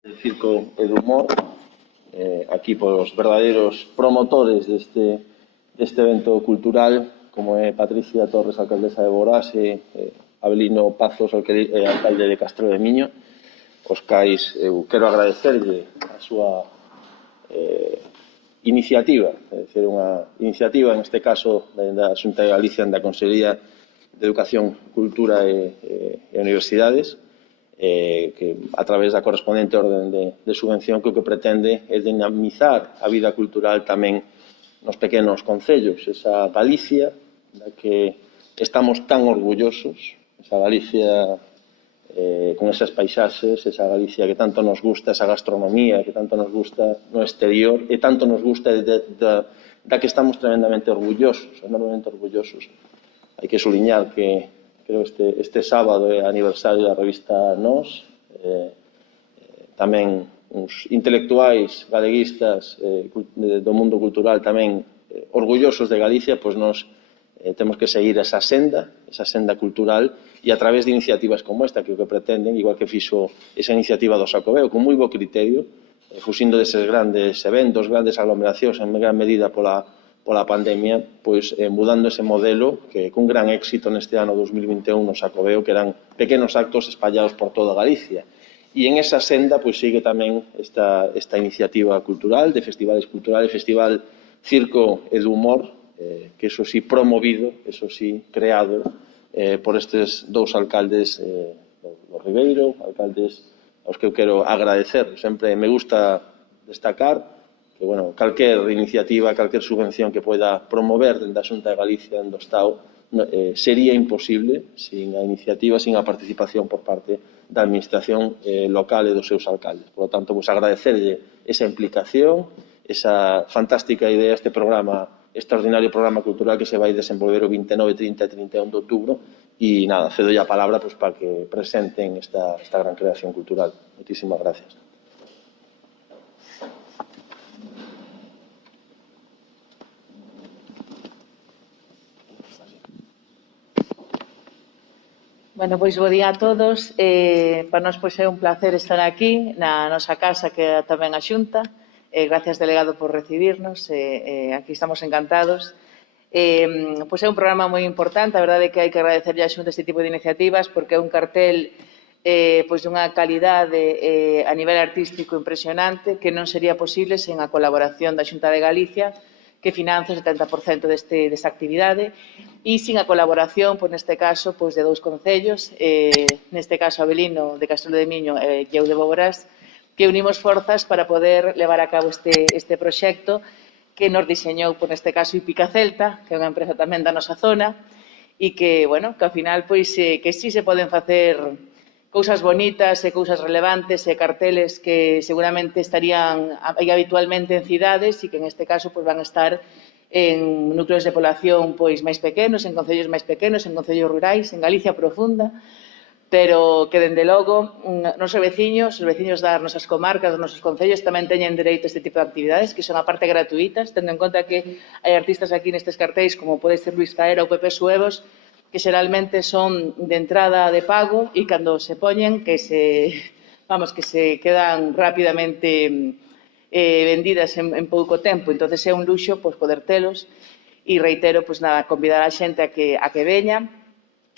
de circo e do humor, aquí polos verdadeiros promotores deste evento cultural, como é Patricia Torres, alcaldesa de Borás, e Abelino Pazos, alcalde de Castro de Miño, os cais eu quero agradecerlle a súa iniciativa, é dicir, unha iniciativa, neste caso, da Xunta de Galicia, da Consellería de Educación, Cultura e Universidades, que a través da correspondente orden de subvención que o que pretende é dinamizar a vida cultural tamén nos pequenos concellos, esa Galicia da que estamos tan orgullosos, esa Galicia con esas paisaxes, esa Galicia que tanto nos gusta, esa gastronomía que tanto nos gusta no exterior e tanto nos gusta da que estamos tremendamente orgullosos, enormemente orgullosos. Hai que suliñar que creo este sábado é aniversario da revista Nós, tamén uns intelectuais galeguistas do mundo cultural tamén orgullosos de Galicia, pois nós temos que seguir esa senda cultural e a través de iniciativas como esta que o que pretenden, igual que fixo esa iniciativa do Xacobeo, con moi bo criterio, fuxindo deses grandes eventos, grandes aglomeracións en gran medida pola pandemia, pois mudando ese modelo que con gran éxito neste ano 2021 no Xacobeo, que eran pequenos actos espallados por toda Galicia. E en esa senda pois sigue tamén esta iniciativa cultural, de festivales culturales, Festival Circo e do Humor, que eso sí promovido, eso sí creado por estes dous alcaldes do Ribeiro, alcaldes aos que eu quero agradecer. Sempre me gusta destacar que, bueno, calquer iniciativa, calquer subvención que poida promover dende a Xunta de Galicia, dende o Estado, sería imposible sin a iniciativa, sin a participación por parte da administración local e dos seus alcaldes. Por lo tanto, pues, agradecerlle esa implicación, esa fantástica idea, este programa, extraordinario programa cultural que se vai desenvolver o 29, 30 e 31 de outubro, e nada, cedo a palabra pues, para que presenten esta gran creación cultural. Moitísimas gracias. Bueno, pois bo día a todos. Para nós pois, é un placer estar aquí na nosa casa, que é tamén a Xunta. Gracias, delegado, por recibirnos. Aquí estamos encantados. Pois é un programa moi importante. A verdade é que hai que agradecerlle a Xunta este tipo de iniciativas porque é un cartel pois dunha calidade a nivel artístico impresionante que non sería posible sen a colaboración da Xunta de Galicia, que financia o 70% desta actividade, e sin a colaboración, pois, neste caso, pois, de dous concellos, neste caso Abelino de Castro de Miño e eu de Boborás, que unimos forzas para poder levar a cabo este proxecto que nos diseñou, pois, neste caso, Ipica Celta, que é unha empresa tamén da nosa zona, e que, bueno, que ao final, pois, que sí se poden facer cousas bonitas e cousas relevantes e carteles que seguramente estarían habitualmente en cidades e que en este caso pois, van a estar en núcleos de población pois, máis pequenos, en concellos máis pequenos, en concellos rurais, en Galicia profunda, pero que, dende logo, os veciños das nosas comarcas, dos nosos concellos, tamén teñen dereito a este tipo de actividades, que son a parte gratuitas, tendo en conta que hai artistas aquí nestes cartéis, como pode ser Luis Caera ou Pepe Suevos, que xeralmente son de entrada de pago e cando se poñen que se quedan rapidamente vendidas en pouco tempo. Entón é un luxo poder telos e reitero, convidar a xente a que veña,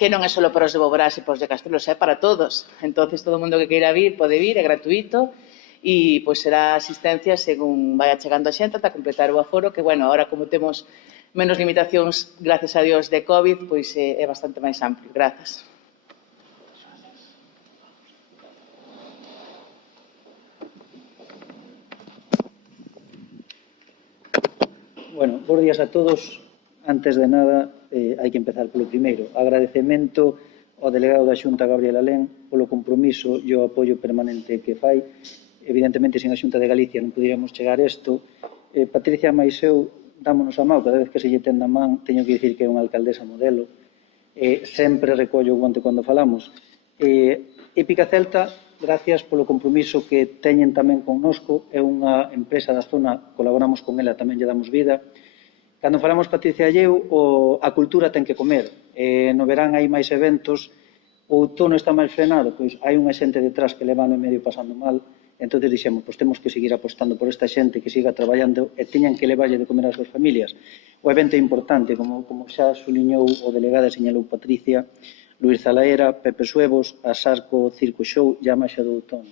que non é só para os de Boborás e para os de Castelos, é para todos. Entón, todo o mundo que queira vir pode vir, é gratuito e será asistencia según vaya chegando a xente ata completar o aforo, que, bueno, ahora como temos menos limitacións, gracias a Dios, de COVID, pois é bastante máis amplio. Grazas. Bueno, bons días a todos. Antes de nada, hai que empezar polo primeiro. Agradecemento ao delegado da Xunta, Gabriel Alén, polo compromiso e o apoio permanente que fai. Evidentemente, sen a Xunta de Galicia non poderíamos chegar a isto. Patricia máis eu dámonos a mão, cada vez que se lle ten na man, teño que dicir que é unha alcaldesa modelo. Sempre recollo o guante cando falamos. Ipica Celta, gracias polo compromiso que teñen tamén connosco, é unha empresa da zona, colaboramos con ela, tamén lle damos vida. Cando falamos, Patricia e eu, a cultura ten que comer. No verán hai máis eventos, o outono está máis frenado, pois hai unha xente detrás que le van en medio pasando mal, Entón, dixemos, pois temos que seguir apostando por esta xente que siga traballando e teñan que levalle de comer ás súas familias. O evento é importante, como xa suliñou o delegado e señalou Patricia, Luís Zalaera, Pepe Suevos, Asarco Circo Show e a Maxa do Outono.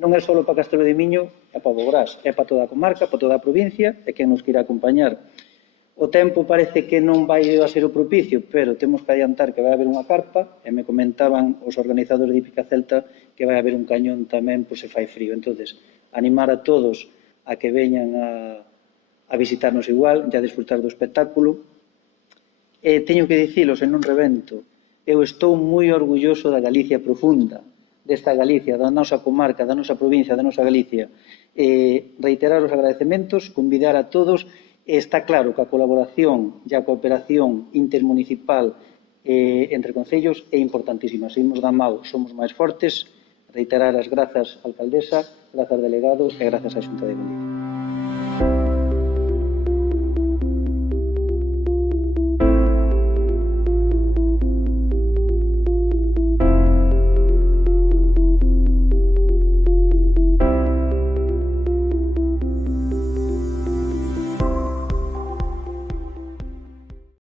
Non é só para Castrelo de Miño e para Bográs, é para toda a comarca, para toda a provincia e quen nos queira acompañar. O tempo parece que non vai a ser o propicio, pero temos que adiantar que vai haber unha carpa e me comentaban os organizadores de Hípica Celta que vai haber un cañón tamén por se fai frío. Entón, animar a todos a que veñan a visitarnos igual e a disfrutar do espectáculo. E teño que dicilo, se non rebento, eu estou moi orgulloso da Galicia profunda, desta Galicia, da nosa comarca, da nosa provincia, da nosa Galicia. Reiterar os agradecementos, convidar a todos. Está claro que a colaboración e a cooperación intermunicipal entre concellos é importantísima. Seguimos da mão, somos máis fortes. Reiterar as grazas á alcaldesa, grazas delegado e grazas á Xunta de Galicia.